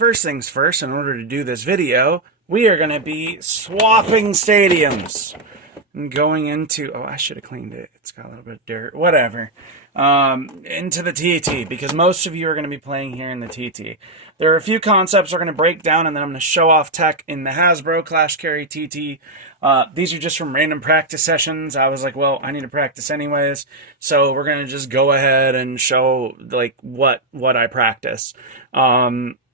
first things first, in order to do this video, we are going to be swapping stadiums. And going into, oh, I should have cleaned it. It's got a little bit of dirt, whatever. Into the TT, because most of you are going to be playing here in the TT. There are a few concepts we're going to break down, and then I'm going to show off tech in the Hasbro Clash Carry TT. These are just from random practice sessions. I was like, well, I need to practice anyways, so we're going to just go ahead and show like what I practice.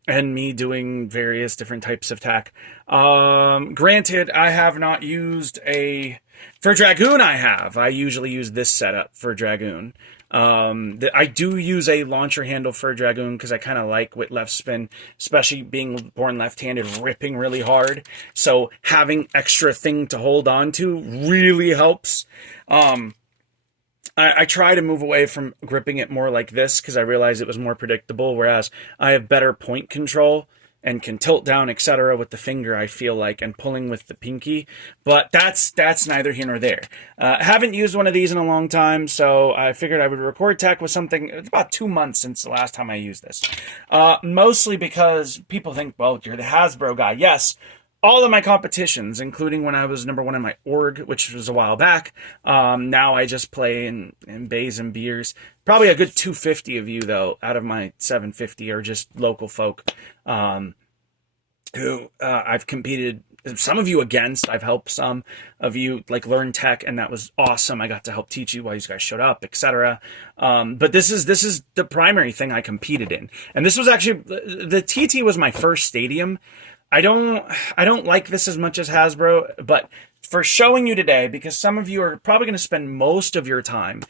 And me doing various different types of tech. Granted, I have not used for Dragoon I usually use this setup for Dragoon. I do use a launcher handle for Dragoon because I kind of like with left spin, especially being born left-handed, ripping really hard. So having extra thing to hold on to really helps. I try to move away from gripping it more like this because I realized it was more predictable, whereas I have better point control and can tilt down, etc. with the finger, I feel like, and pulling with the pinky. But that's neither here nor there. Haven't used one of these in a long time, so I figured I would record tech with something. It's about 2 months since the last time I used this. Mostly because people think, well, you're the Hasbro guy. Yes. All of my competitions, including when I was #1 in my org, which was a while back, now I just play in bays and beers. Probably a good 250 of you, though, out of my 750 are just local folk who I've competed, some of you against. I've helped some of you like learn tech, and that was awesome. I got to help teach you while you guys showed up, etc. But this is the primary thing I competed in, and this was actually the TT was my first stadium. I don't like this as much as Hasbro, but for showing you today, because some of you are probably going to spend most of your time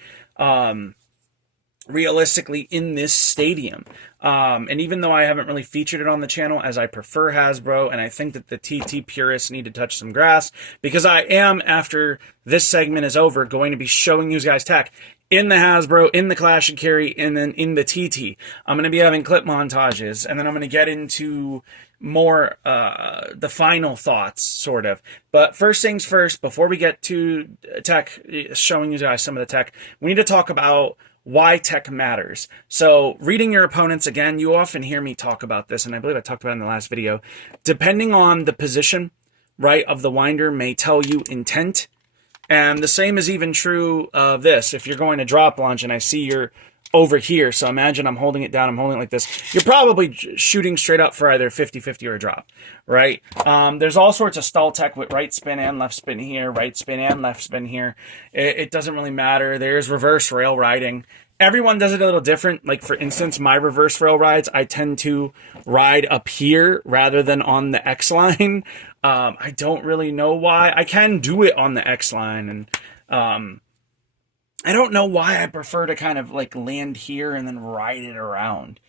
realistically in this stadium. And even though I haven't really featured it on the channel, as I prefer Hasbro, and I think that the TT purists need to touch some grass, because I am, after this segment is over, going to be showing you guys tech in the Hasbro, in the Clash and Carry, and then in the TT. I'm going to be having clip montages, and then I'm going to get into more the final thoughts, sort of. But first things first, before we get to tech, showing you guys some of the tech, we need to talk about why tech matters. So reading your opponents, again, you often hear me talk about this, and I believe I talked about it in the last video. Depending on the position, right, of the winder may tell you intent. And the same is even true of this. If you're going to drop launch and I see you're over here, so imagine I'm holding it down, I'm holding it like this, you're probably shooting straight up for either 50-50 or a drop, right? There's all sorts of stall tech with right spin and left spin here, right spin and left spin here. It doesn't really matter. There's reverse rail riding. Everyone does it a little different. Like, for instance, my reverse rail rides, I tend to ride up here rather than on the X line. I don't really know why. I can do it on the X line, and I don't know why I prefer to kind of like land here and then ride it around.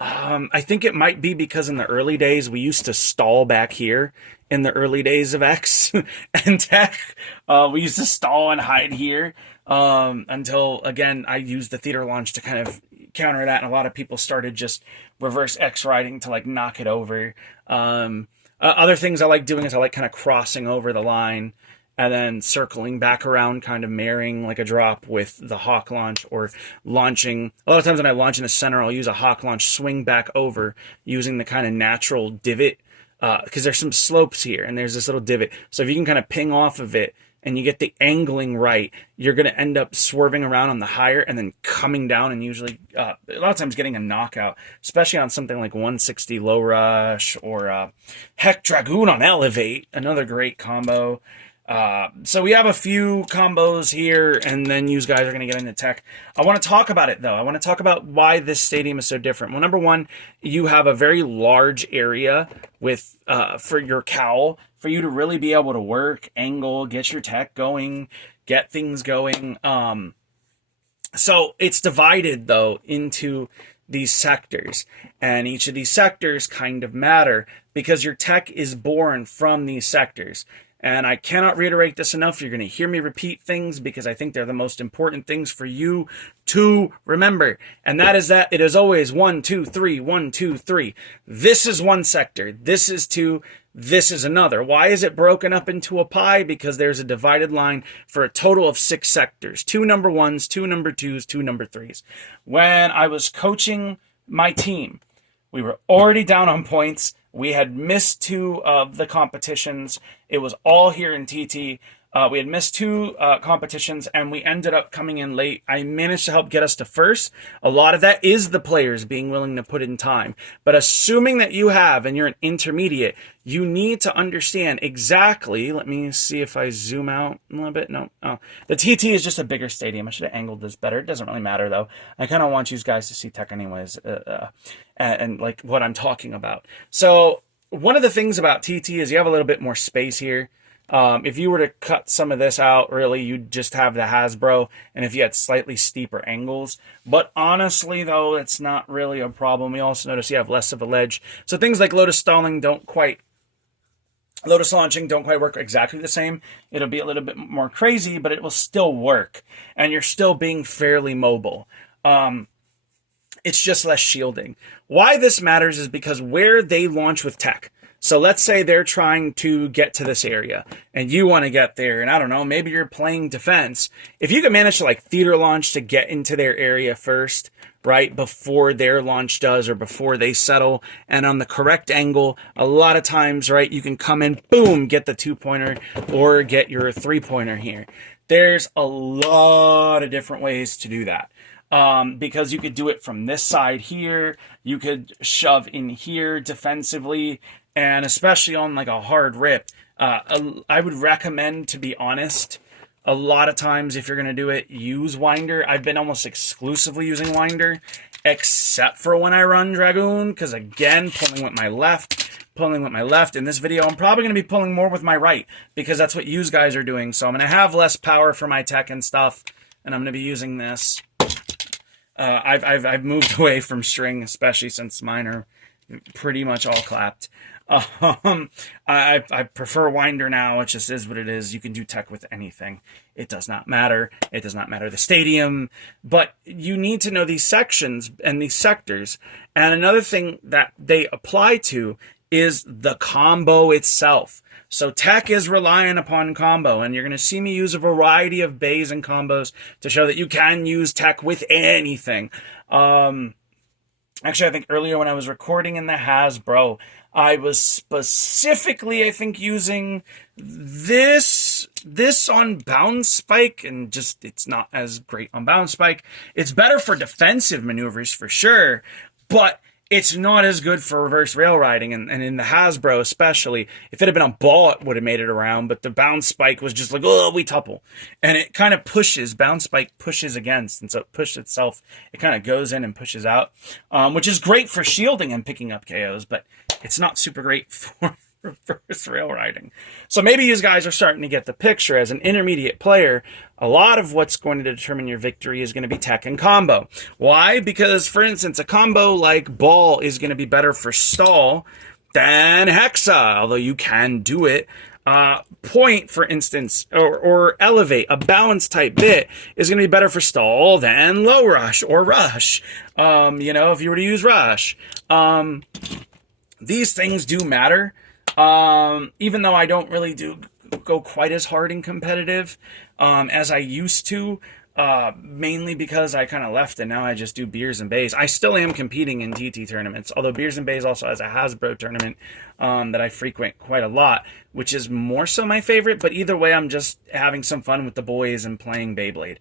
I think it might be because in the early days, we used to stall back here in the early days of X and tech. We used to stall and hide here until, again, I used the theater launch to kind of counter that. And a lot of people started just reverse X riding to like knock it over. Other things I like doing is I like kind of crossing over the line and then circling back around, kind of marrying like a drop with the hawk launch, or launching. A lot of times when I launch in the center, I'll use a hawk launch, swing back over using the kind of natural divot, because there's some slopes here and there's this little divot. So if you can kind of ping off of it and you get the angling right, you're going to end up swerving around on the higher and then coming down, and usually a lot of times getting a knockout, especially on something like 160 low rush, or heck, Dragoon on elevate, another great combo. So we have a few combos here, and then you guys are going to get into tech. I want to talk about it, though. I want to talk about why this stadium is so different. Well, #1, you have a very large area with for your cowl, for you to really be able to work, angle, get your tech going, get things going. So it's divided, though, into these sectors, and each of these sectors kind of matter because your tech is born from these sectors. And I cannot reiterate this enough. You're going to hear me repeat things because I think they're the most important things for you to remember. And that is that it is always 1, 2, 3, 1, 2, 3. This is one sector. This is two. This is another. Why is it broken up into a pie? Because there's a divided line for a total of 6 sectors. 2 #1s, 2 #2s, 2 #3s. When I was coaching my team, We were already down on points. We had missed 2 of the competitions. It was all here in TT. We had missed 2 competitions, and we ended up coming in late. I managed to help get us to first. A lot of that is the players being willing to put in time. But assuming that you have, and you're an intermediate, you need to understand exactly. Let me see if I zoom out a little bit. No. Oh. The TT is just a bigger stadium. I should have angled this better. It doesn't really matter, though. I kind of want you guys to see tech anyways, and like what I'm talking about. So one of the things about TT is you have a little bit more space here. If you were to cut some of this out, really, you'd just have the Hasbro, and if you had slightly steeper angles. But honestly, though, it's not really a problem. We also notice you have less of a ledge. So things like Lotus launching don't quite work exactly the same. It'll be a little bit more crazy, but it will still work, and you're still being fairly mobile. It's just less shielding. Why this matters is because where they launch with tech. So let's say they're trying to get to this area and you want to get there. And I don't know, maybe you're playing defense. If you can manage to like theater launch to get into their area first, right, before their launch does or before they settle and on the correct angle, a lot of times, right, you can come in, boom, get the 2-pointer or get your 3-pointer here. There's a lot of different ways to do that. Because you could do it from this side here. You could shove in here defensively. And especially on like a hard rip, I would recommend, to be honest, a lot of times if you're going to do it, use Winder. I've been almost exclusively using Winder, except for when I run Dragoon, because again, pulling with my left. In this video, I'm probably going to be pulling more with my right, because that's what you guys are doing. So I'm going to have less power for my tech and stuff, and I'm going to be using this. I've moved away from string, especially since mine are pretty much all clapped. I prefer Winder now. It just is what it is. You can do tech with anything. It does not matter. It does not matter the stadium. But you need to know these sections and these sectors. And another thing that they apply to is the combo itself. So tech is relying upon combo, and you're going to see me use a variety of bays and combos to show that you can use tech with anything. Actually, I think earlier when I was recording in the Hasbro, I was specifically, I think, using this on bounce spike, and just it's not as great on bounce spike. It's better for defensive maneuvers for sure, but it's not as good for reverse rail riding, and in the Hasbro especially. If it had been a ball, it would have made it around, but the bounce spike was just like, oh, we topple. And it kind of pushes, bounce spike pushes against, and so it pushed itself, it kind of goes in and pushes out, which is great for shielding and picking up KOs, but it's not super great for reverse rail riding. So maybe you guys are starting to get the picture. As an intermediate player, a lot of what's going to determine your victory is going to be tech and combo. Why? Because, for instance, a combo like ball is going to be better for stall than hexa, although you can do it. Point, for instance, or elevate, a balance type bit is going to be better for stall than low rush or rush. If you were to use rush. These things do matter. Even though I don't really go quite as hard in competitive as I used to, mainly because I kind of left and now I just do beers and bays. I still am competing in TT tournaments, although beers and bays also has a Hasbro tournament that I frequent quite a lot, which is more so my favorite. But either way, I'm just having some fun with the boys and playing Beyblade.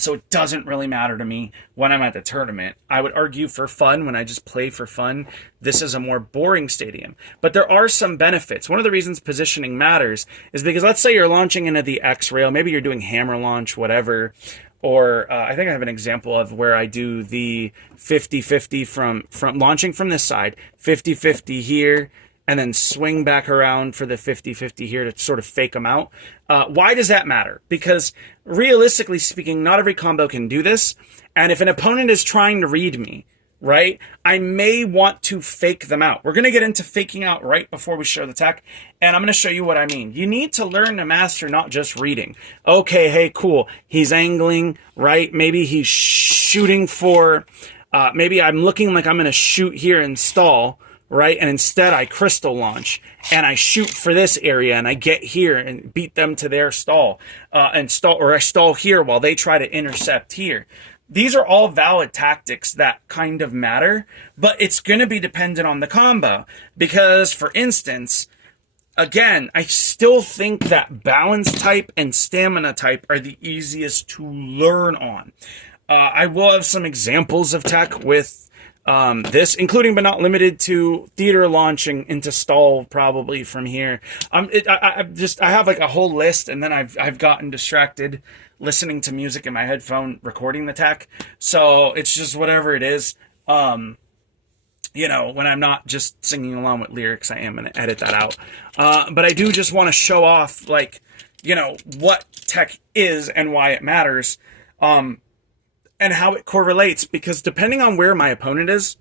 So it doesn't really matter to me when I'm at the tournament. I would argue for fun, when I just play for fun, this is a more boring stadium. But there are some benefits. One of the reasons positioning matters is because let's say you're launching into the X rail, maybe you're doing hammer launch, whatever. Or I think I have an example of where I do the 50-50 from launching from this side, 50-50 here, and then swing back around for the 50-50 here to sort of fake them out. Why does that matter? Because realistically speaking, not every combo can do this. And if an opponent is trying to read me, right, I may want to fake them out. We're going to get into faking out right before we show the tech, and I'm going to show you what I mean. You need to learn to master not just reading. Okay, hey, cool. He's angling, right? Maybe he's shooting for, maybe I'm looking like I'm going to shoot here and stall, right? And instead I crystal launch and I shoot for this area and I get here and beat them to their stall, or I stall here while they try to intercept here. these are all valid tactics that kind of matter, but it's going to be dependent on the combo. Because, for instance, again, I still think that balance type and stamina type are the easiest to learn on. I will have some examples of tech with this, including but not limited to theater launching into stall probably from here. I have like a whole list, and then I've gotten distracted listening to music in my headphone, recording the tech. So it's just whatever it is. You know, when I'm not just singing along with lyrics, I am going to edit that out. But I do just want to show off, like, you know, what tech is and why it matters, and how it correlates. Because depending on where my opponent is,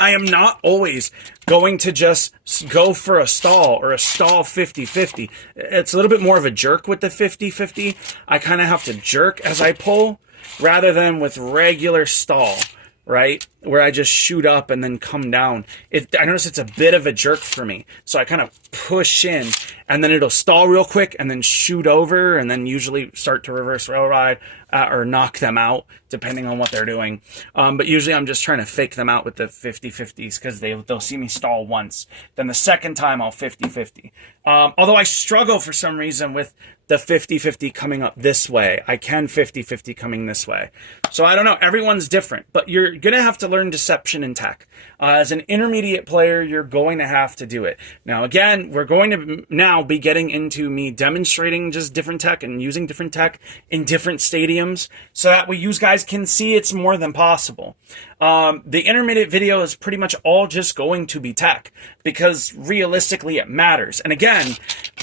I am not always going to just go for a stall or a stall 50-50. It's a little bit more of a jerk with the 50-50. I kind of have to jerk as I pull rather than with regular stall, right? Where I just shoot up and then come down. I notice it's a bit of a jerk for me. So I kind of push in and then it'll stall real quick and then shoot over and then usually start to reverse rail ride or knock them out depending on what they're doing. But usually I'm just trying to fake them out with the 50-50s because they'll see me stall once. Then the second time I'll 50-50. Although I struggle for some reason with the 50-50 coming up this way. I can 50-50 coming this way. So I don't know. Everyone's different. But you're going to have to learn deception in tech. As an intermediate player, you're going to have to do it. Now, again, we're going to now be getting into me demonstrating just different tech and using different tech in different stadiums so that way you guys can see it's more than possible. The intermediate video is pretty much all just going to be tech because realistically it matters. And again,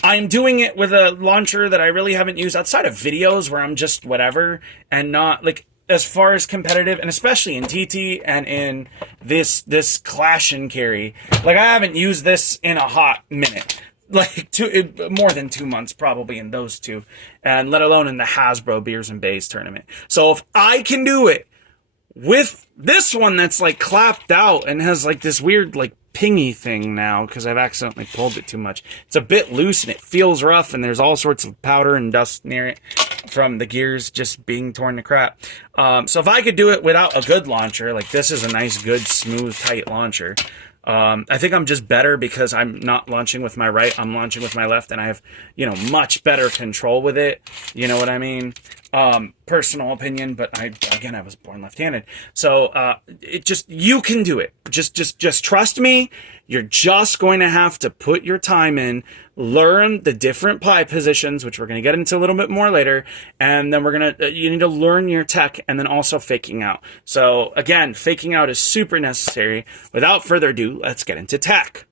I'm doing it with a launcher that I really haven't used outside of videos where I'm just whatever and not like as far as competitive, and especially in TT and in this clash and carry. Like I haven't used this in a hot minute. Like more than 2 months probably in those two, and let alone in the Hasbro Beers and Bays tournament. So if I can do it with this one that's like clapped out and has like this weird like pingy thing now because I've accidentally pulled it too much. It's a bit loose and it feels rough and there's all sorts of powder and dust near it from the gears just being torn to crap. So if I could do it without a good launcher, like this is a nice, good, smooth, tight launcher. I think I'm just better because I'm not launching with my right, I'm launching with my left, and I have, you know, much better control with it. You know what I mean? Personal opinion, but I was born left-handed. So, you can do it. Just trust me. You're just going to have to put your time in, learn the different pie positions, which we're going to get into a little bit more later. And then you need to learn your tech and then also faking out. So again, faking out is super necessary. Without further ado, let's get into tech.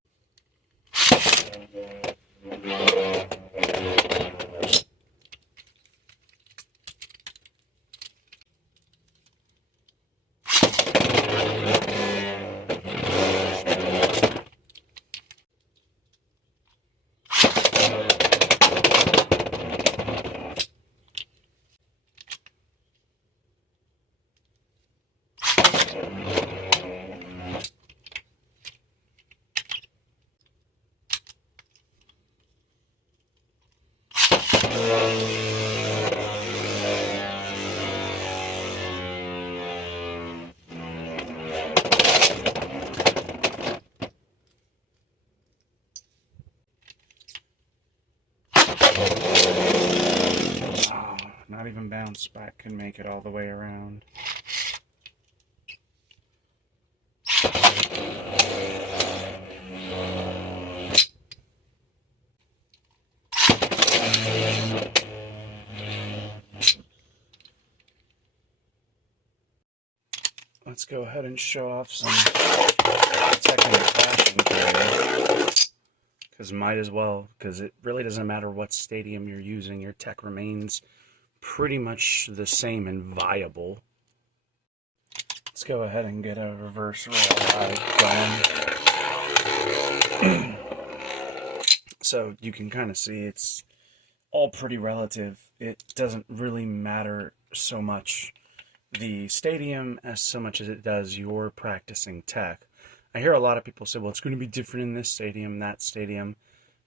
Not even bounce back can make it all the way around. Let's go ahead and show off some second flashing carry. Because might as well, because it really doesn't matter what stadium you're using, your tech remains pretty much the same and viable. Let's go ahead and get a reverse roll going. So you can kind of see it's all pretty relative. It doesn't really matter so much the stadium as so much as it does your practicing tech. I hear a lot of people say, well, it's going to be different in this stadium, that stadium.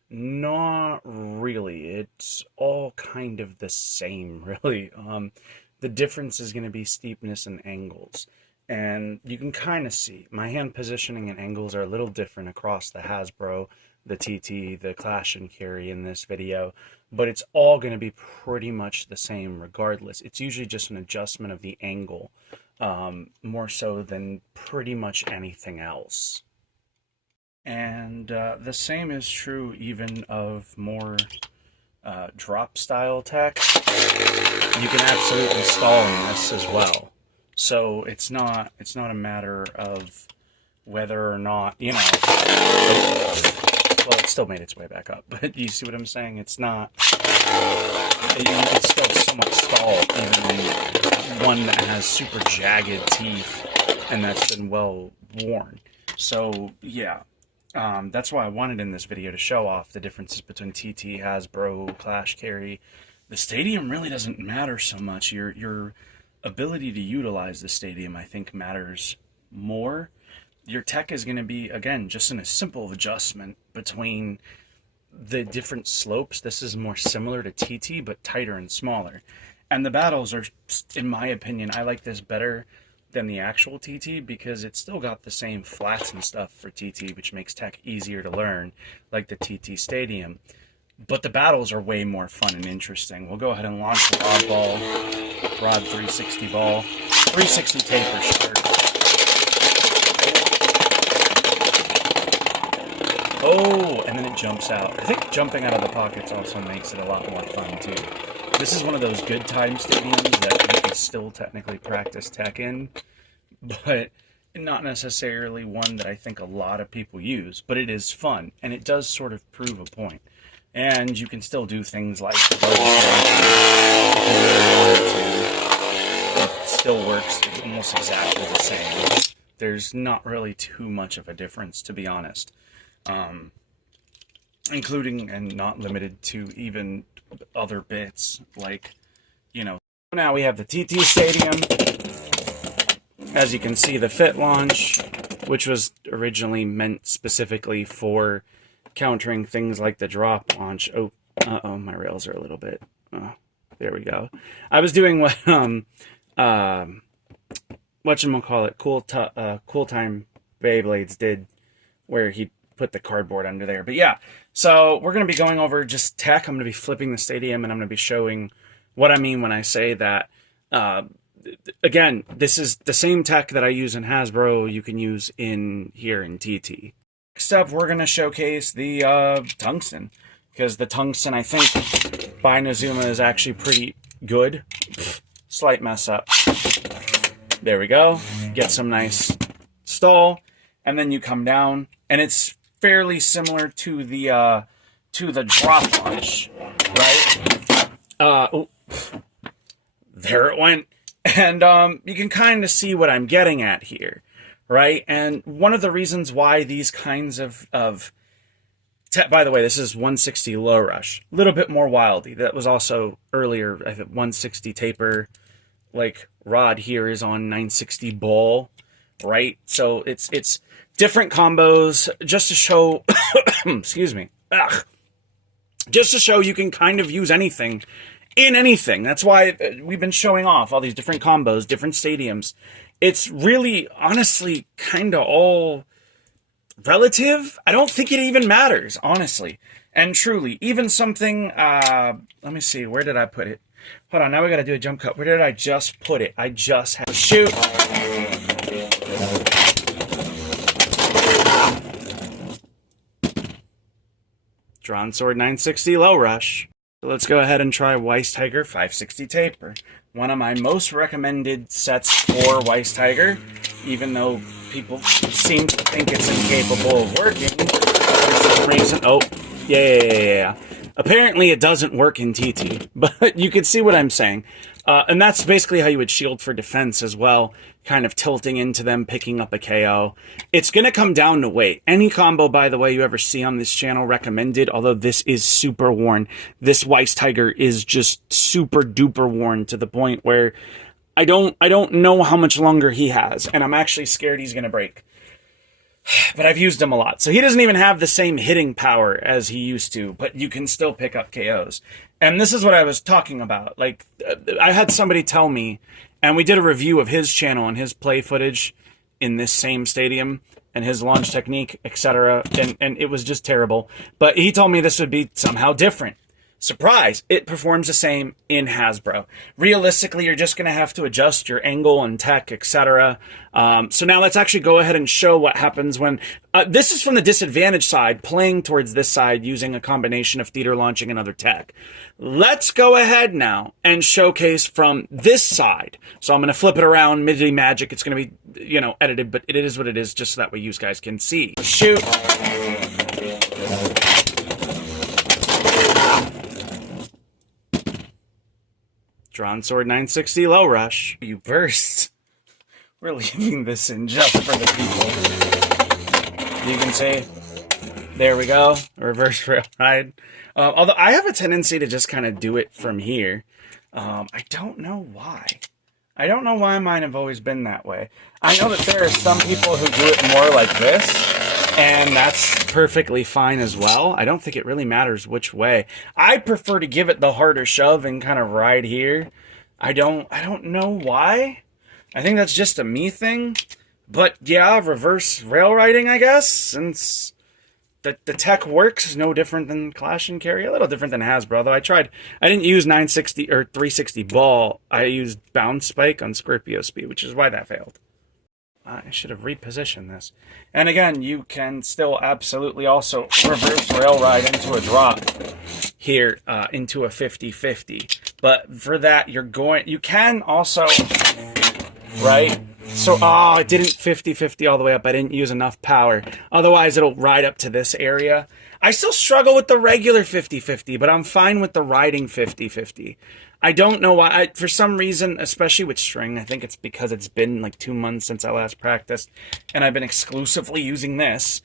Not really. It's all kind of the same, really. The difference is going to be steepness and angles. And you can kind of see my hand positioning and angles are a little different across the Hasbro, the TT, the Clash and Carry in this video, but it's all going to be pretty much the same regardless. It's usually just an adjustment of the angle, more so than pretty much anything else. And the same is true even of more drop style tech. You can absolutely stall in this as well. So it's not a matter of whether or not, you know, well, it still made its way back up, but you see what I'm saying? It's not, you can still somewhat stall even in one that has super jagged teeth and that's been well worn. So yeah, that's why I wanted in this video to show off the differences between TT, Hasbro, Clash, Carry. The stadium really doesn't matter so much. Your ability to utilize the stadium, I think, matters more. Your tech is going to be, again, just in a simple adjustment between the different slopes. This is more similar to TT, but tighter and smaller. And the battles are, in my opinion, I like this better than the actual TT because it's still got the same flats and stuff for TT, which makes tech easier to learn, like the TT Stadium. But the battles are way more fun and interesting. We'll go ahead and launch the rod ball, rod 360 ball, 360 taper shirt. Oh, and then it jumps out. I think jumping out of the pockets also makes it a lot more fun too. This is one of those good time stadiums that you can still technically practice tech in, but not necessarily one that I think a lot of people use, but it is fun, and it does sort of prove a point. And you can still do things like if you really wanted to. It still works almost exactly the same. There's not really too much of a difference, to be honest. Including and not limited to even other bits, like, you know. Now we have the TT Stadium. As you can see, the Fit launch, which was originally meant specifically for countering things like the drop launch. Oh, my rails are a little bit. There we go. I was doing what whatchamacallit, Cool Time Beyblades did, where he put the cardboard under there. But yeah, so we're going to be going over just tech. I'm going to be flipping the stadium, and I'm going to be showing what I mean when I say that. Again, this is the same tech that I use in Hasbro. You can use in here in TT. Next up, we're going to showcase the tungsten, because the tungsten, I think, by Nozuma is actually pretty good. Slight mess up. There we go. Get some nice stall, and then you come down, and it's fairly similar to the drop launch, right? Oh, there it went. And you can kind of see what I'm getting at here, right? And one of the reasons why these kinds of by the way, this is 160 low rush, a little bit more wildy. That was also earlier, I think 160 taper, like rod here is on 960 ball, right? So it's different combos just to show, excuse me, just to show you can kind of use anything in anything. That's why we've been showing off all these different combos, different stadiums. It's really, honestly, kind of all relative. I don't think it even matters, honestly. And truly, even something, let me see, where did I put it? Hold on, now we got to do a jump cut. Where did I just put it? I just had to shoot. Drawn Sword 960 low rush. So let's go ahead and try Weiss Tiger 560 taper. One of my most recommended sets for Weiss Tiger, even though people seem to think it's incapable of working for some reason. Oh, yeah. Apparently it doesn't work in TT, but you can see what I'm saying. And that's basically how you would shield for defense as well, kind of tilting into them, picking up a KO. It's going to come down to weight. Any combo, by the way, you ever see on this channel recommended, although this is super worn. This Weiss Tiger is just super duper worn to the point where I don't know how much longer he has, and I'm actually scared he's going to break. but I've used him a lot. So he doesn't even have the same hitting power as he used to, but you can still pick up KOs. And this is what I was talking about. Like, I had somebody tell me, and we did a review of his channel and his play footage in this same stadium and his launch technique, etc. And it was just terrible. But he told me this would be somehow different. Surprise, it performs the same in Hasbro. Realistically, you're just going to have to adjust your angle and tech, etc. So now let's actually go ahead and show what happens when... this is from the disadvantage side, playing towards this side using a combination of theater launching and other tech. Let's go ahead now and showcase from this side. So I'm going to flip it around, Midday Magic. It's going to be, you know, edited, but it is what it is, just so that way you guys can see. Shoot. Drawn Sword 960 low rush. You burst. We're leaving this in just for the people. You can see. There we go. Reverse rail ride. Although I have a tendency to just kind of do it from here. I don't know why. I don't know why mine have always been that way. I know that there are some people who do it more like this, and that's perfectly fine as well. I don't think it really matters which way. I prefer to give it the harder shove and kind of ride here. I don't know why. I think that's just a me thing. But yeah, reverse rail riding, I guess, since the tech works is no different than Clash and Carry, a little different than Hasbro, though I didn't use 960 or 360 ball. I used bounce spike on Scorpio speed, which is why that failed. I should have repositioned this. And again, you can still absolutely also reverse rail ride into a drop here, into a 50-50. But for that, you can also, right? So, it didn't 50-50 all the way up. I didn't use enough power. Otherwise, it'll ride up to this area. I still struggle with the regular 50-50, but I'm fine with the riding 50-50. I don't know why. For some reason, especially with string, I think it's because it's been like 2 months since I last practiced, and I've been exclusively using this.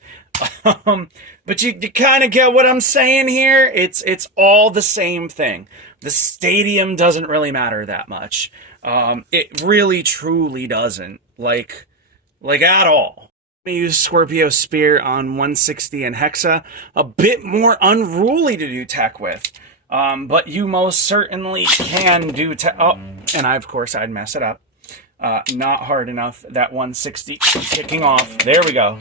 But you kind of get what I'm saying here. It's all the same thing. The stadium doesn't really matter that much. It really, truly doesn't. Like at all. I use Scorpio Spear on 160 and Hexa. A bit more unruly to do tech with. But you most certainly can do tech. Oh, and of course, I'd mess it up. Not hard enough. That 160 kicking off. There we go.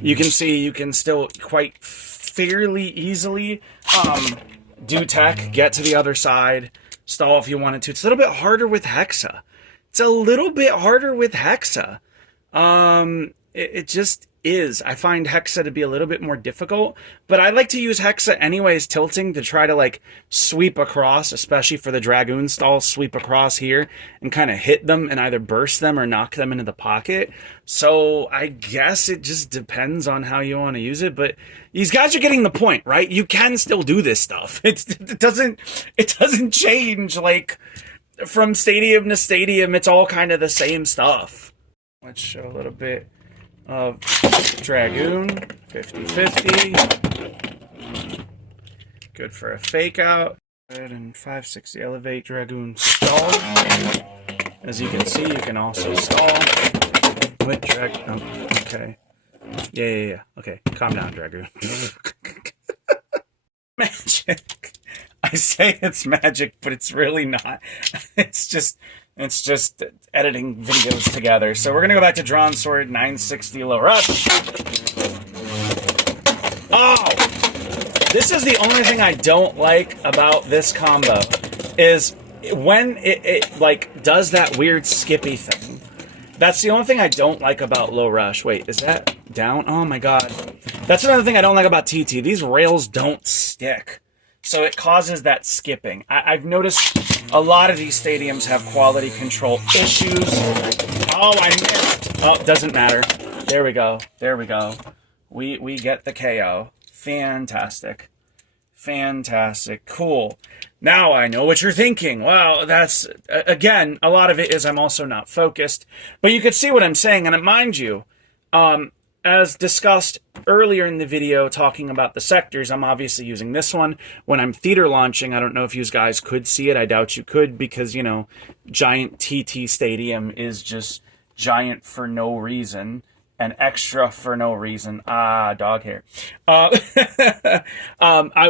You can see you can still quite fairly easily do tech, get to the other side, stall if you wanted to. It's a little bit harder with Hexa. It just is. I find Hexa to be a little bit more difficult, but I like to use Hexa anyways, tilting to try to like sweep across, especially for the Dragoon stalls, sweep across here and kind of hit them and either burst them or knock them into the pocket. So I guess it just depends on how you want to use it, but these guys are getting the point, right? You can still do this stuff. It doesn't change, like from stadium to stadium. It's all kind of the same stuff. Let's show a little bit of Dragoon, 50-50. Good for a fake out. And 560 elevate Dragoon stall. As you can see, you can also stall with Dragoon. Oh, okay. Yeah. Okay, calm down, Dragoon. Magic. I say it's magic, but it's really not. It's just editing videos together. So we're gonna go back to Drawn Sword 960 low rush. Oh, this is the only thing I don't like about this combo is when it like does that weird skippy thing. That's the only thing I don't like about low rush. Wait, is that down? Oh my god. That's another thing I don't like about TT. These rails don't stick. So it causes that skipping. I've noticed a lot of these stadiums have quality control issues. Oh, I missed. Oh, doesn't matter. There we go. There we go. We get the KO. Fantastic. Fantastic. Cool. Now I know what you're thinking. Well, that's, again, a lot of it is I'm also not focused. But you can see what I'm saying. And mind you, as discussed earlier in the video talking about the sectors, I'm obviously using this one. When I'm theater launching, I don't know if you guys could see it. I doubt you could because, you know, giant TT Stadium is just giant for no reason. and extra for no reason. Ah, dog hair. I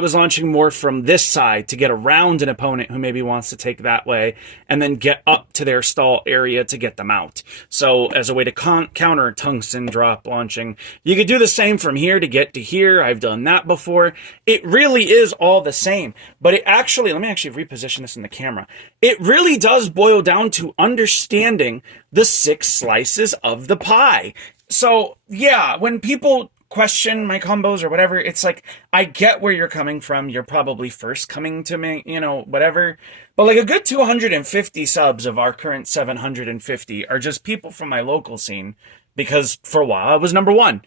was launching more from this side to get around an opponent who maybe wants to take that way, and then get up to their stall area to get them out. So as a way to counter tungsten drop launching, you could do the same from here to get to here. I've done that before. It really is all the same, but it actually, let me actually reposition this in the camera. It really does boil down to understanding the 6 slices of the pie. So yeah, when people question my combos or whatever, it's like, I get where you're coming from. You're probably first coming to me, you know, whatever. But like a good 250 subs of our current 750 are just people from my local scene, because for a while I was number 1.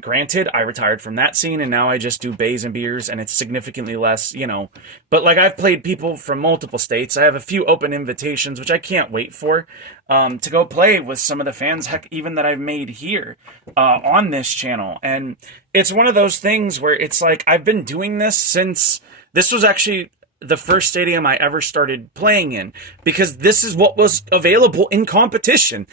Granted, I retired from that scene and now I just do bays and beers, and it's significantly less, you know, but like I've played people from multiple states. I have a few open invitations, which I can't wait for, to go play with some of the fans, heck, even that I've made here, on this channel. And it's one of those things where it's like, I've been doing this since, this was actually the first stadium I ever started playing in, because this is what was available in competition.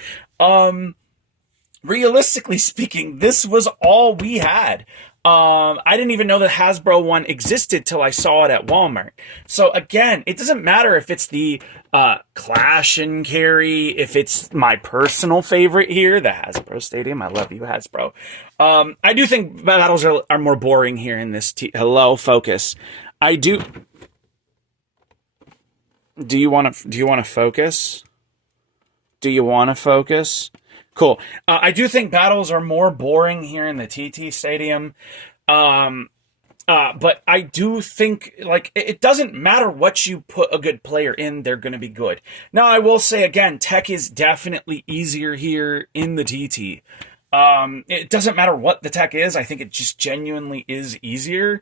Realistically speaking, this was all we had. I didn't even know the Hasbro one existed till I saw it at Walmart. So again, it doesn't matter if it's the Clash and Carry, if it's my personal favorite here, the Hasbro Stadium. I love you, Hasbro. I do think battles are more boring here in this. Hello, focus. I do. Do you want to focus? Do you want to focus? Cool. I do think battles are more boring here in the TT Stadium. But I do think, like, it doesn't matter what you put a good player in, they're going to be good. Now, I will say, again, tech is definitely easier here in the TT. It doesn't matter what the tech is. I think it just genuinely is easier.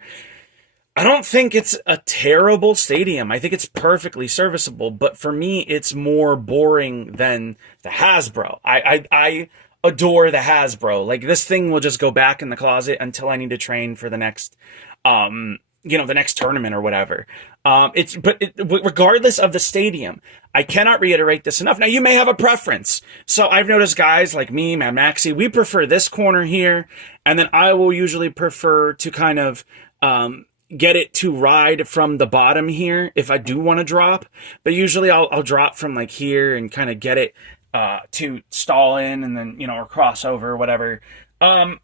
I don't think it's a terrible stadium. I think it's perfectly serviceable, but for me, it's more boring than the Hasbro. I adore the Hasbro. Like, this thing will just go back in the closet until I need to train for the next, the next tournament or whatever. Regardless of the stadium, I cannot reiterate this enough. Now, you may have a preference. So I've noticed guys like me, Mad Maxi, we prefer this corner here, and then I will usually prefer to kind of, get it to ride from the bottom here if I do want to drop, but usually I'll drop from like here and kind of get it to stall in, and then, you know, or cross over or whatever. And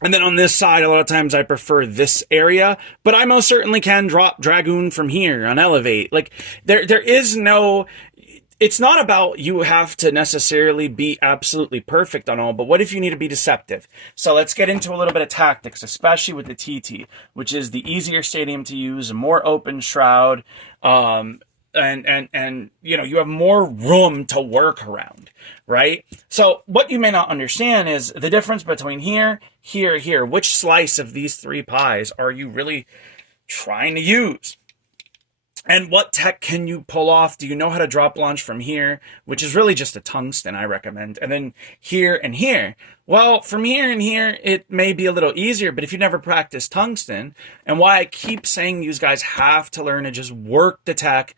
then on this side, a lot of times I prefer this area, but I most certainly can drop Dragoon from here on Elevate. Like, there is no, it's not about you have to necessarily be absolutely perfect on all, but what if you need to be deceptive? So let's get into a little bit of tactics, especially with the TT, which is the easier stadium to use, a more open shroud, and you know, you have more room to work around, right? So what you may not understand is the difference between here, here, here. Which slice of these 3 pies are you really trying to use? And what tech can you pull off? Do you know how to drop launch from here? Which is really just a tungsten, I recommend. And then here and here. Well, from here and here, it may be a little easier, but if you never practice tungsten, and why I keep saying you guys have to learn to just work the tech,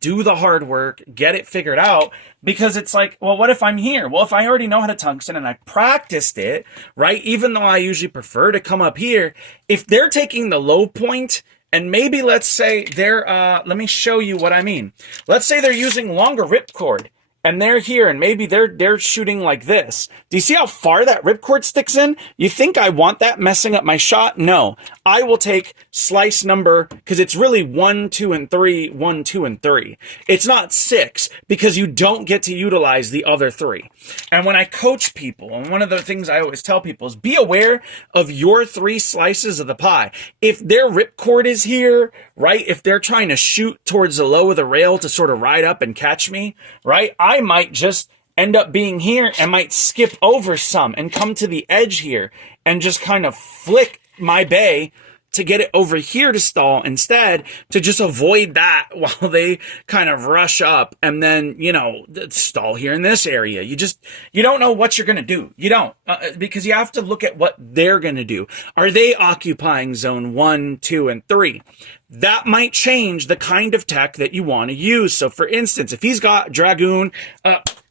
do the hard work, get it figured out, because it's like, well, what if I'm here? Well, if I already know how to tungsten and I practiced it, right? Even though I usually prefer to come up here, if they're taking the low point, and maybe let's say they're, let me show you what I mean. Let's say they're using longer ripcord, and they're here, and maybe they're shooting like this. Do you see how far that ripcord sticks in? You think I want that messing up my shot? No. I will take slice number, because it's really 1, 2, and 3, 1, 2, and 3. It's not 6, because you don't get to utilize the other 3. And when I coach people, and one of the things I always tell people is be aware of your 3 slices of the pie. If their ripcord is here, right? If they're trying to shoot towards the low of the rail to sort of ride up and catch me, right? I might just end up being here and might skip over some and come to the edge here and just kind of flick my bay to get it over here to stall instead, to just avoid that while they kind of rush up and then, you know, stall here in this area. You don't know what you're going to do. You don't, because you have to look at what they're going to do. Are they occupying zone 1, 2, and 3? That might change the kind of tech that you want to use. So for instance, if he's got Dragoon,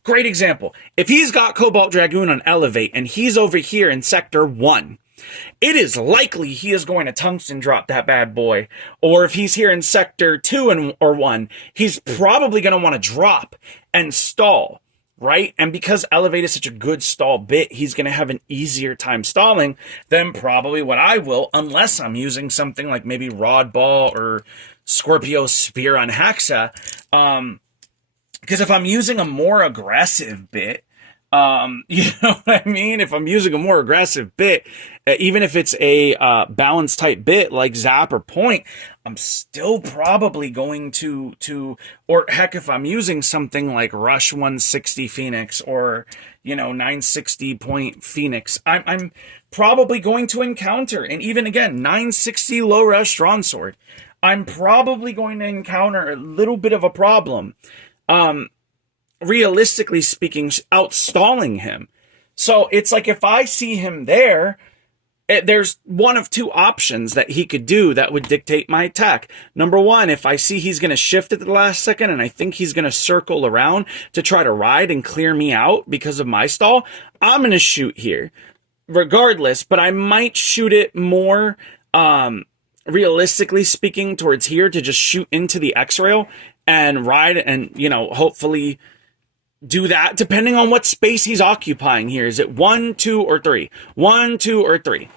Great example. If he's got Cobalt Dragoon on Elevate and he's over here in Sector 1, it is likely he is going to tungsten drop that bad boy. Or if he's here in Sector 2 or 1, he's probably going to want to drop and stall, right? And because Elevate is such a good stall bit, he's going to have an easier time stalling than probably what I will, unless I'm using something like maybe Rod Ball or Scorpio Spear on Hexa. Because if I'm using a more aggressive bit, you know what I mean? If I'm using a more aggressive bit, even if it's a balance type bit like Zap or Point, I'm still probably going to, or heck, if I'm using something like Rush 160 Phoenix or, you know, 960 Point Phoenix, I'm probably going to encounter, and even again, 960 Low Rush Drawn Sword, I'm probably going to encounter a little bit of a problem. Realistically speaking, outstalling him. So it's like if I see him there, there's one of two options that he could do that would dictate my attack. Number one, if I see he's going to shift at the last second and I think he's going to circle around to try to ride and clear me out because of my stall, I'm going to shoot here regardless, but I might shoot it more, realistically speaking, towards here to just shoot into the X-rail and ride and, you know, hopefully do that depending on what space he's occupying here. Is it 1, 2, or 3? 1, 2, or 3.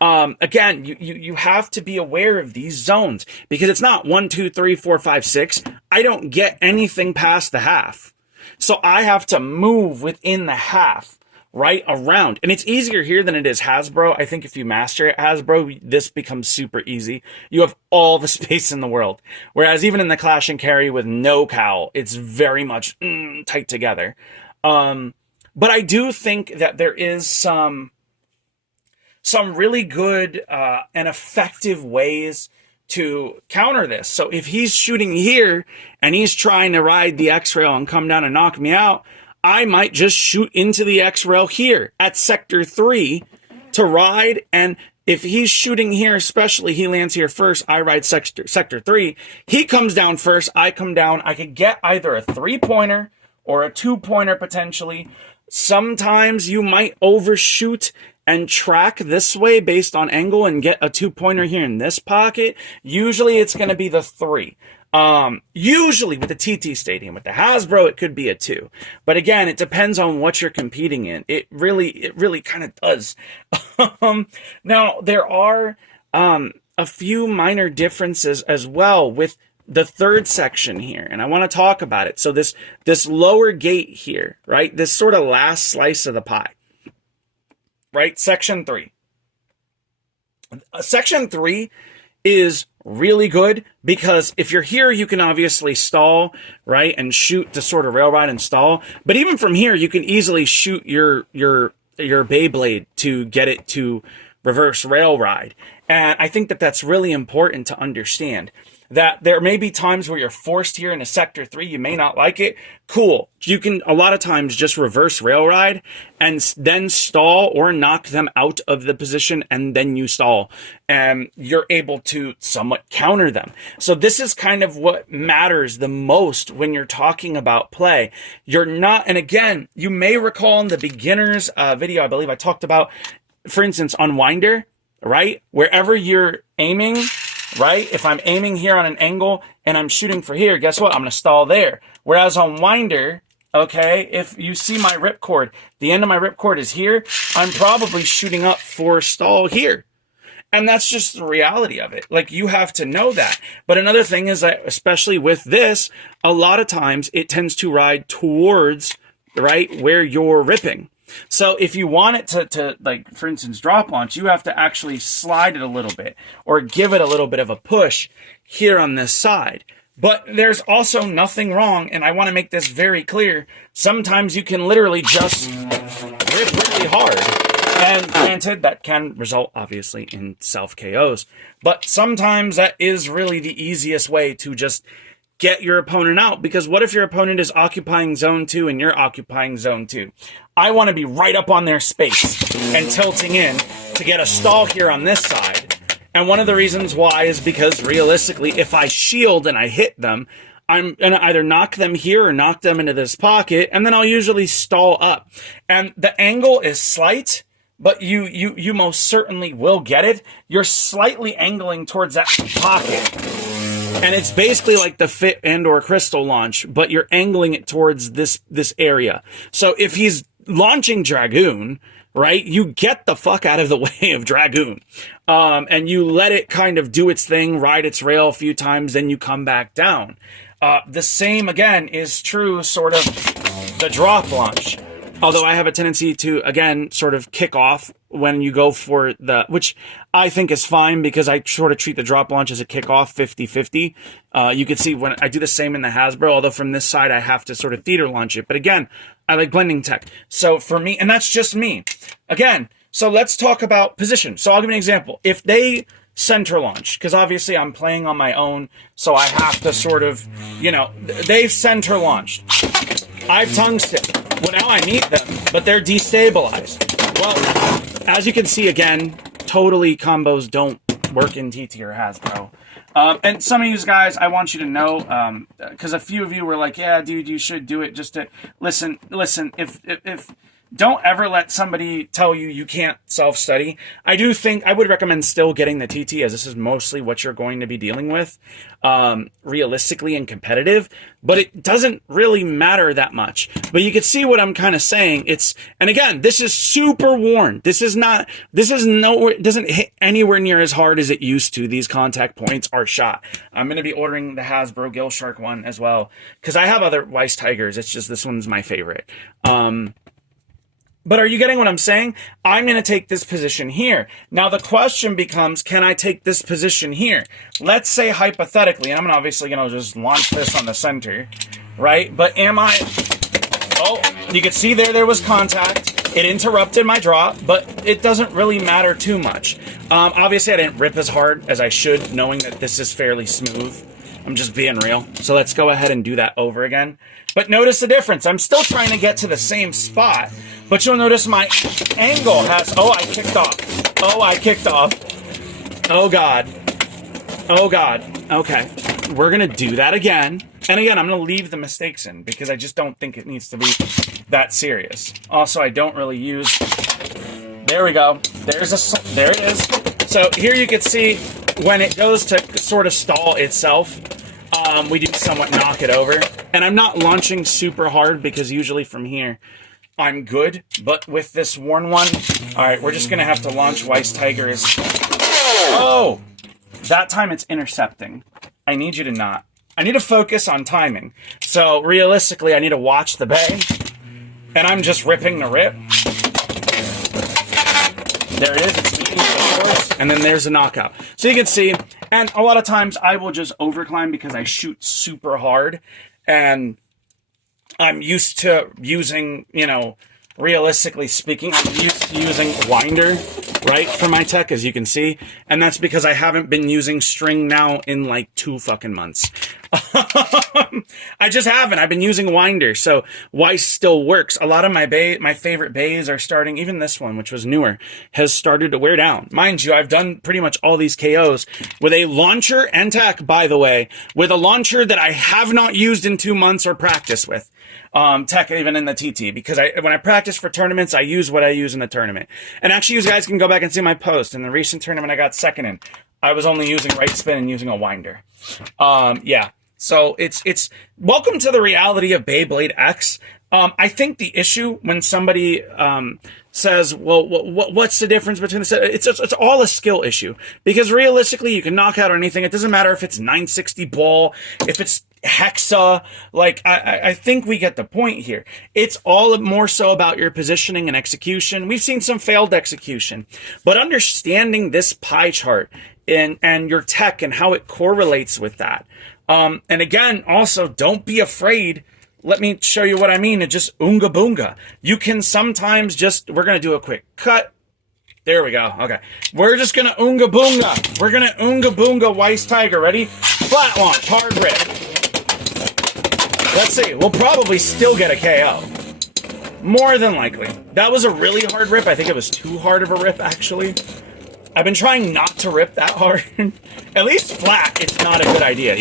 Again, you have to be aware of these zones because it's not 1, 2, 3, 4, 5, 6. I don't get anything past the half. So I have to move within the half, right around. And it's easier here than it is Hasbro. I think if you master it, Hasbro, this becomes super easy. You have all the space in the world. Whereas even in the Clash and Carry with no cowl, it's very much tight together. But I do think that there is some really good and effective ways to counter this. So if he's shooting here and he's trying to ride the X-rail and come down and knock me out, I might just shoot into the X-rail here at Sector 3 to ride. And if he's shooting here, especially he lands here first, I ride Sector 3. He comes down first, I come down. I could get either a 3-pointer or a 2-pointer potentially. Sometimes you might overshoot and track this way based on angle and get a 2-pointer here in this pocket. Usually it's going to be the 3. Usually with the TT Stadium, with the Hasbro, it could be a 2. But again, it depends on what you're competing in. It really kind of does. Now, there are a few minor differences as well with the third section here, and I want to talk about it. So this lower gate here, right? This sort of last slice of the pie, right? Section 3. Section 3 is really good because if you're here, you can obviously stall, right, and shoot to sort of rail ride and stall. But even from here, you can easily shoot your Beyblade to get it to reverse rail ride. And I think that that's really important to understand. That there may be times where you're forced here in a Sector 3, you may not like it. Cool. You can a lot of times just reverse rail ride and then stall or knock them out of the position and then you stall. And you're able to somewhat counter them. So this is kind of what matters the most when you're talking about play. You're not, and again, you may recall in the beginners video, I believe I talked about, for instance, on Winder, right? Wherever you're aiming, right? If I'm aiming here on an angle and I'm shooting for here, guess what? I'm going to stall there. Whereas on Winder, okay, if you see my ripcord, the end of my ripcord is here, I'm probably shooting up for stall here. And that's just the reality of it. Like, you have to know that. But another thing is that, especially with this, a lot of times it tends to ride towards, right, where you're ripping. So if you want it to like, for instance, drop launch, you have to actually slide it a little bit or give it a little bit of a push here on this side. But there's also nothing wrong, and I want to make this very clear. Sometimes you can literally just rip really hard. And granted, that can result, obviously, in self-KOs. But sometimes that is really the easiest way to just get your opponent out. Because what if your opponent is occupying zone 2 and you're occupying zone 2? I want to be right up on their space and tilting in to get a stall here on this side. And one of the reasons why is because realistically, if I shield and I hit them, I'm going to either knock them here or knock them into this pocket, and then I'll usually stall up. And the angle is slight, but you most certainly will get it. You're slightly angling towards that pocket. And it's basically like the fit and or crystal launch, but you're angling it towards this area. So if he's launching Dragoon, right, you get the fuck out of the way of Dragoon. And you let it kind of do its thing, ride its rail a few times, then you come back down. The same, again, is true sort of the drop launch. Although I have a tendency to, again, sort of kick off when you go for the, which I think is fine because I sort of treat the drop launch as a kickoff 50-50. You can see when I do the same in the Hasbro, although from this side I have to sort of theater launch it. But again, I like blending tech. So for me, and that's just me. Again, so let's talk about position. So I'll give you an example. If they center launch, because obviously I'm playing on my own, so I have to sort of, you know, they've center launched. I've tungsten. Well, now I need them, but they're destabilized. Well, as you can see, again, totally combos don't work in TT or Hasbro. And some of you guys, I want you to know, because a few of you were like, yeah, dude, you should do it just to... Listen, if don't ever let somebody tell you you can't self-study. I do think I would recommend still getting the TT, as this is mostly what you're going to be dealing with, realistically and competitive, but it doesn't really matter that much. But you can see what I'm kind of saying. And again, this is super worn. This is nowhere, it doesn't hit anywhere near as hard as it used to. These contact points are shot. I'm going to be ordering the Hasbro Gill Shark one as well, because I have other Weiss Tigers. It's just this one's my favorite. But are you getting what I'm saying? I'm going to take this position here. Now the question becomes, can I take this position here? Let's say hypothetically, and I'm obviously going to just launch this on the center, right? But am I... Oh, you can see there was contact. It interrupted my drop, but it doesn't really matter too much. Obviously, I didn't rip as hard as I should, knowing that this is fairly smooth. I'm just being real. So let's go ahead and do that over again. But notice the difference. I'm still trying to get to the same spot, but you'll notice my angle has... Oh, I kicked off. Oh, I kicked off. Oh, God. Oh, God. Okay. We're going to do that again. And again, I'm going to leave the mistakes in because I just don't think it needs to be that serious. Also, I don't really use... There we go. There it is. So here you can see when it goes to sort of stall itself, we do somewhat knock it over. And I'm not launching super hard because usually from here I'm good. But with this worn one, all right, we're just going to have to launch Weiss Tigers. Oh, that time it's intercepting. I need you to not. I need to focus on timing. So realistically, I need to watch the bay. And I'm just ripping the rip. There it is. It's meeting the force. And then there's a knockout. So you can see, and a lot of times I will just overclimb because I shoot super hard. And I'm used to using, you know, realistically speaking, I'm used to using winder, right, for my tech, as you can see. And that's because I haven't been using string now in like 2 fucking months. I just haven't. I've been using winder, so Weiss still works. A lot of my favorite bays are starting, even this one, which was newer, has started to wear down. Mind you, I've done pretty much all these KOs with a launcher and tech, by the way, with a launcher that I have not used in 2 months or practice with. Tech even in the TT, because when I practice for tournaments, I use what I use in the tournament. And actually, you guys can go back and see my post. In the recent tournament I got second in, I was only using right spin and using a winder. Yeah. So it's welcome to the reality of Beyblade X. I think the issue when somebody says, well, what's the difference between the... It's all a skill issue. Because realistically, you can knock out anything. It doesn't matter if it's 960 ball, if it's hexa. Like, I think we get the point here. It's all more so about your positioning and execution. We've seen some failed execution. But understanding this pie chart and your tech and how it correlates with that. And again, also, don't be afraid. Let me show you what I mean. It just oonga boonga. You can sometimes just, we're going to do a quick cut. There we go. Okay. We're just going to oonga boonga. We're going to oonga boonga Weiss Tiger. Ready? Flat launch, hard rip. Let's see. We'll probably still get a KO. More than likely. That was a really hard rip. I think it was too hard of a rip, actually. I've been trying not to rip that hard. At least flat, it's not a good idea.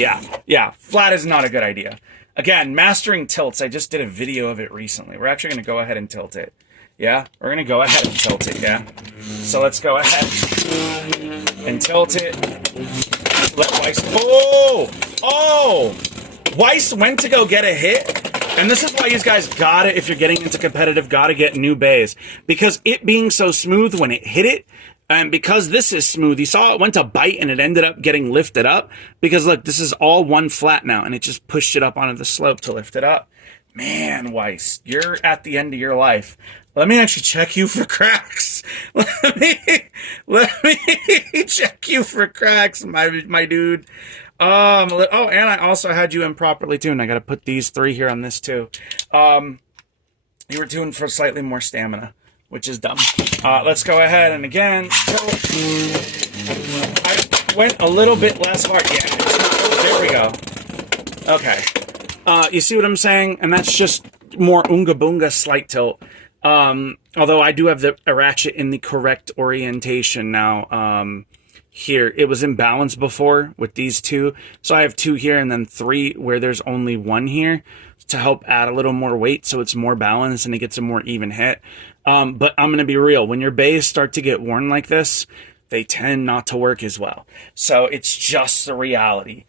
Yeah, flat is not a good idea. Again, mastering tilts, I just did a video of it recently. We're actually going to go ahead and tilt it. Yeah, we're going to go ahead and tilt it, yeah? So let's go ahead and tilt it. Let Weiss... Oh! Weiss went to go get a hit. And this is why you guys gotta, if you're getting into competitive, gotta get new bays. Because it being so smooth when it hit it, and because this is smooth, you saw it went to bite and it ended up getting lifted up. Because look, this is all one flat now, and it just pushed it up onto the slope to lift it up. Man, Weiss, you're at the end of your life. Let me actually check you for cracks. Let me check you for cracks, my dude. Oh, and I also had you improperly tuned. I got to put these 3 here on this too. You were tuned for slightly more stamina, which is dumb. Let's go ahead and again. I went a little bit less hard. Yeah, there we go. Okay. You see what I'm saying? And that's just more Oonga Boonga slight tilt. Although I do have the ratchet in the correct orientation now. Here, it was imbalanced before with these 2. So I have 2 here and then 3 where there's only 1 here to help add a little more weight so it's more balanced and it gets a more even hit. But I'm going to be real. When your bays start to get worn like this, they tend not to work as well. So it's just the reality.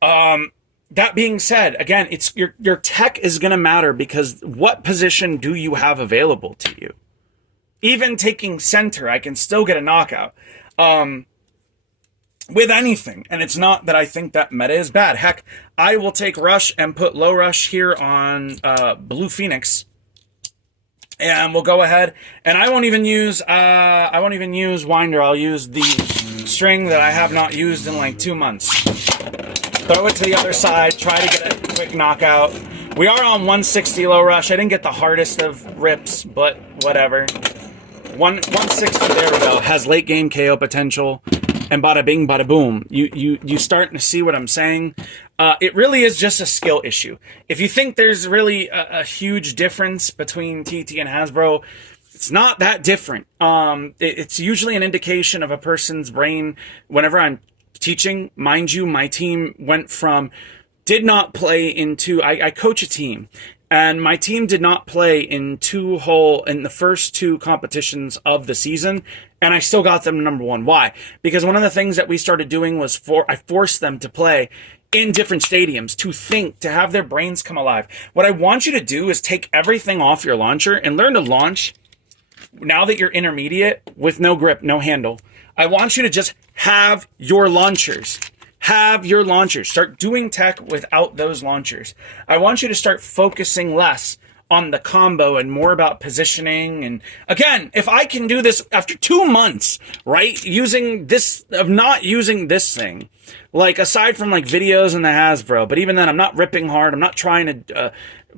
That being said, again, it's your tech is going to matter because what position do you have available to you? Even taking center, I can still get a knockout. With anything, and it's not that I think that meta is bad. Heck, I will take rush and put low rush here on Blue Phoenix, and we'll go ahead and I won't even use winder. I'll use the string that I have not used in like 2 months. Throw it to the other side, try to get a quick knockout. We are on 160 low rush. I didn't get the hardest of rips, but whatever. 160, there we go. Has late game KO potential. And bada bing, bada boom. You starting to see what I'm saying? It really is just a skill issue. If you think there's really a huge difference between TT and Hasbro, it's not that different. It's usually an indication of a person's brain. Whenever I'm teaching, mind you, my team went from did not play into, I coach a team. And my team did not play in the first 2 competitions of the season, and I still got them number 1. Why? Because one of the things that we started doing was I forced them to play in different stadiums, to think, to have their brains come alive. What I want you to do is take everything off your launcher and learn to launch, now that you're intermediate, with no grip, no handle. I want you to just have your launchers. Have your launchers. Start doing tech without those launchers. I want you to start focusing less on the combo and more about positioning. And again, if I can do this after 2 months, right, not using this thing, like aside from like videos and the Hasbro, but even then I'm not ripping hard. I'm not trying to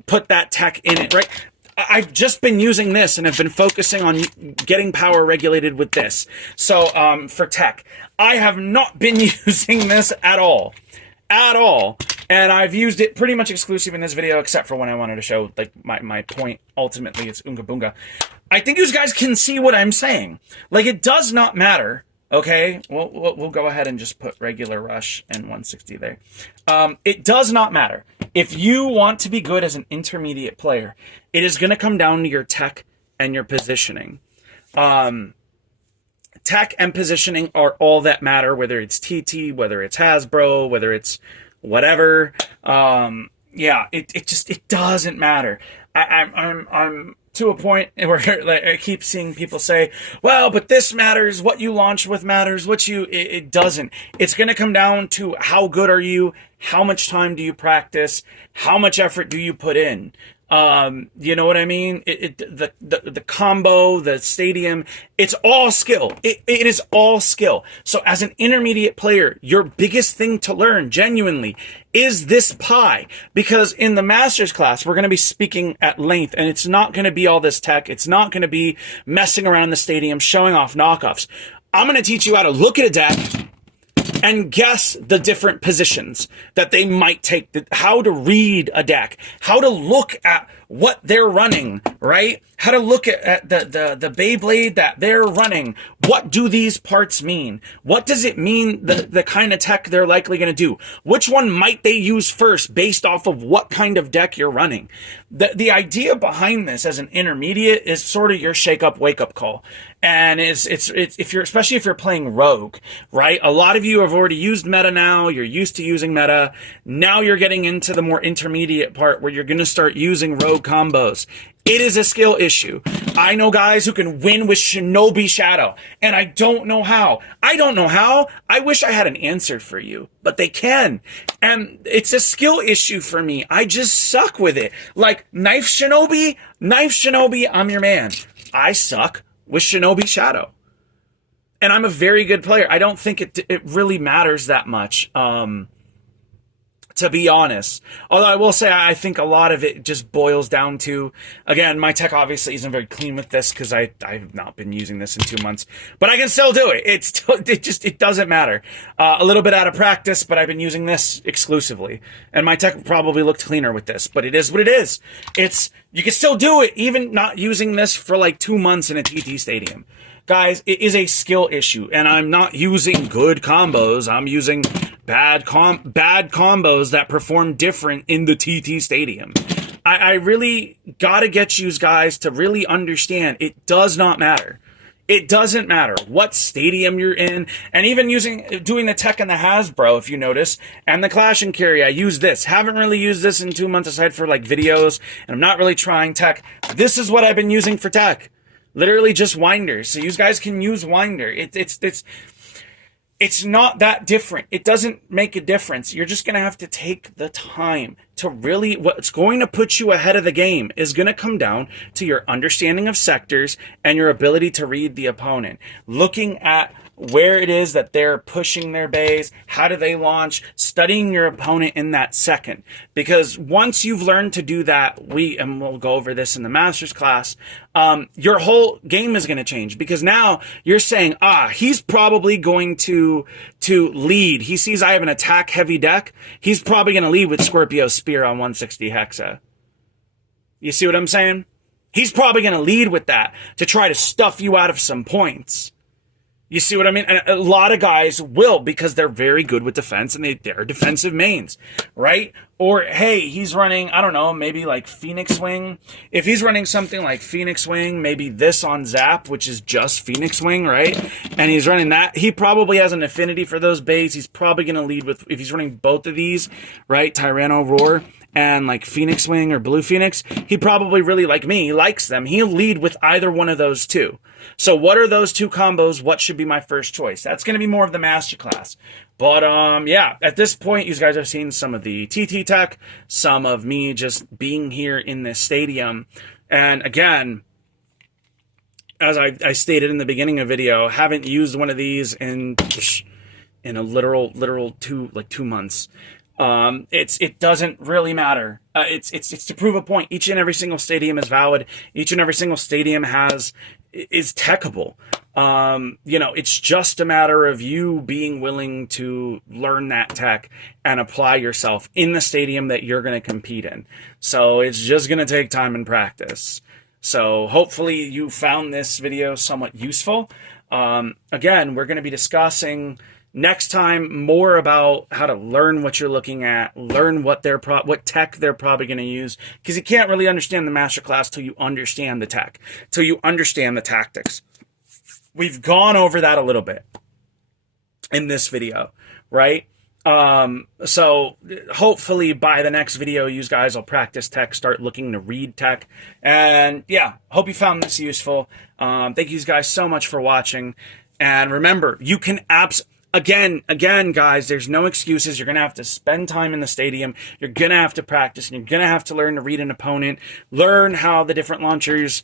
put that tech in it, right? I've just been using this and have been focusing on getting power regulated with this. So for tech, I have not been using this at all. And I've used it pretty much exclusive in this video, except for when I wanted to show like my point. Ultimately, it's Oonga Boonga. I think you guys can see what I'm saying. Like, it does not matter. Okay, we'll go ahead and just put regular rush and 160 there. It does not matter. If you want to be good as an intermediate player, it is going to come down to your tech and your positioning. Tech and positioning are all that matter, whether it's TT, whether it's Hasbro, whether it's whatever. Yeah, it doesn't matter. I'm to a point where like, I keep seeing people say, well, but this matters, what you launch with matters, it doesn't. It's going to come down to how good are you, how much time do you practice, how much effort do you put in. You know what I mean? The combo, the stadium, it's all skill. It is all skill. So as an intermediate player, your biggest thing to learn genuinely is this pie, because in the master's class, we're going to be speaking at length, and it's not going to be all this tech. It's not going to be messing around the stadium, showing off knockoffs. I'm going to teach you how to look at a deck and guess the different positions that they might take, how to read a deck, how to look at what they're running, right? How to look at the Beyblade that they're running. What do these parts mean? What does it mean, the kind of tech they're likely going to do? Which one might they use first based off of what kind of deck you're running? The idea behind this as an intermediate is sort of your shake up, wake up call. And it's if you're, especially if you're playing Rogue, right? A lot of you have already used meta now. You're used to using meta. Now you're getting into the more intermediate part where you're going to start using Rogue combos. It is a skill issue. I know guys who can win with Shinobi Shadow, and I don't know how. I don't know how. I wish I had an answer for you, but they can. And it's a skill issue for me. I just suck with it. Like Knife Shinobi, I'm your man. I suck with Shinobi Shadow. And I'm a very good player. I don't think it really matters that much. To be honest. Although I will say I think a lot of it just boils down to, again, my tech obviously isn't very clean with this because I've not been using this in 2 months, but I can still do it. It doesn't matter. A little bit out of practice, but I've been using this exclusively. And my tech probably looked cleaner with this, but it is what it is. You can still do it even not using this for like 2 months in a TT stadium. Guys, it is a skill issue, and I'm not using good combos. I'm using bad combos that perform different in the TT stadium. I really gotta get you guys to really understand it does not matter. It doesn't matter what stadium you're in, and even doing the tech in the Hasbro, if you notice, and the Clash and Carry, I use this. Haven't really used this in 2 months aside for like videos, and I'm not really trying tech. This is what I've been using for tech. Literally just winders. So you guys can use winder. It's not that different. It doesn't make a difference. You're just going to have to take the time to really, what's going to put you ahead of the game is going to come down to your understanding of sectors and your ability to read the opponent. Looking at where it is that they're pushing their bays, how do they launch, studying your opponent in that second. Because once you've learned to do that, and we'll go over this in the master's class, your whole game is going to change, because now you're saying, he's probably going to lead. He sees I have an attack heavy deck. He's probably going to lead with Scorpio Spear on 160 Hexa. You see what I'm saying? He's probably going to lead with that to try to stuff you out of some points. You see what I mean? And a lot of guys will, because they're very good with defense and they're defensive mains, right? Or, hey, he's running, I don't know, maybe like Phoenix Wing. If he's running something like Phoenix Wing, maybe this on Zap, which is just Phoenix Wing, right? And he's running that. He probably has an affinity for those bays. He's probably going to lead with, if he's running both of these, right? Tyranno Roar and like Phoenix Wing or Blue Phoenix, he probably really, like me, likes them. He'll lead with either one of those two. So what are those two combos? What should be my first choice? That's going to be more of the masterclass. But yeah, at this point, you guys have seen some of the TT tech, some of me just being here in this stadium. And again, as I stated in the beginning of the video, haven't used one of these in a literal 2 months. It doesn't really matter. It's to prove a point. Each and every single stadium is valid. Each and every single stadium is techable. It's just a matter of you being willing to learn that tech and apply yourself in the stadium that you're going to compete in. So it's just going to take time and practice. So hopefully you found this video somewhat useful. Again, we're going to be discussing next time more about how to learn what you're looking at, learn what tech they're probably going to use, because you can't really understand the masterclass till you understand the tech, till you understand the tactics. We've gone over that a little bit in this video, right? So hopefully by the next video, you guys will practice tech, start looking to read tech. And yeah, hope you found this useful. Thank you guys so much for watching. And remember, you can Again, guys, there's no excuses. You're going to have to spend time in the stadium. You're going to have to practice, and you're going to have to learn to read an opponent, learn how the different launchers,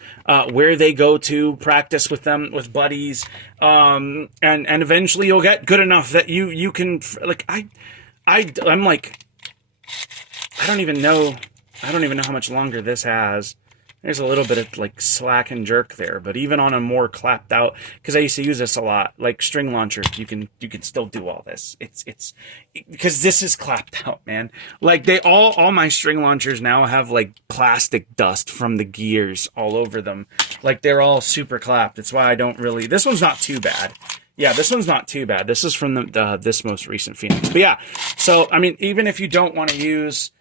where they go to, practice with them, with buddies, and eventually you'll get good enough that you can, like, I'm like, I don't even know how much longer this has. There's a little bit of like slack and jerk there, but even on a more clapped out, because I used to use this a lot, like string launcher, you can still do all this. It's because this is clapped out, man. Like all my string launchers now have like plastic dust from the gears all over them. Like they're all super clapped. That's why I don't really. This one's not too bad. Yeah, this one's not too bad. This is from this most recent Phoenix. But yeah, so I mean, even if you don't want to use.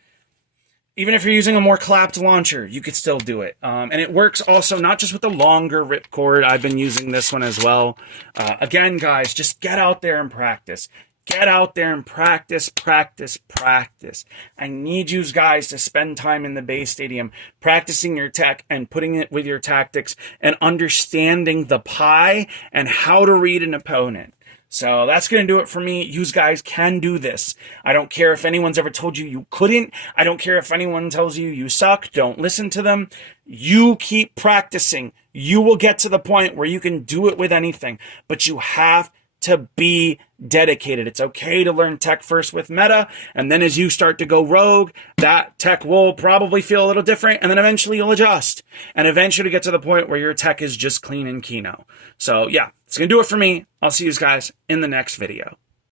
Even if you're using a more clapped launcher, you could still do it. And it works also not just with the longer ripcord. I've been using this one as well. Again, guys, just get out there and practice. Get out there and practice, practice, practice. I need you guys to spend time in the base stadium practicing your tech and putting it with your tactics and understanding the pie and how to read an opponent. So that's going to do it for me. You guys can do this. I don't care if anyone's ever told you you couldn't. I don't care if anyone tells you you suck. Don't listen to them. You keep practicing. You will get to the point where you can do it with anything, but you have to be dedicated. It's okay to learn tech first with meta, and then as you start to go rogue, that tech will probably feel a little different, and then eventually you'll adjust, and eventually get to the point where your tech is just clean and Kino. So yeah, it's gonna do it for me. I'll see you guys in the next video.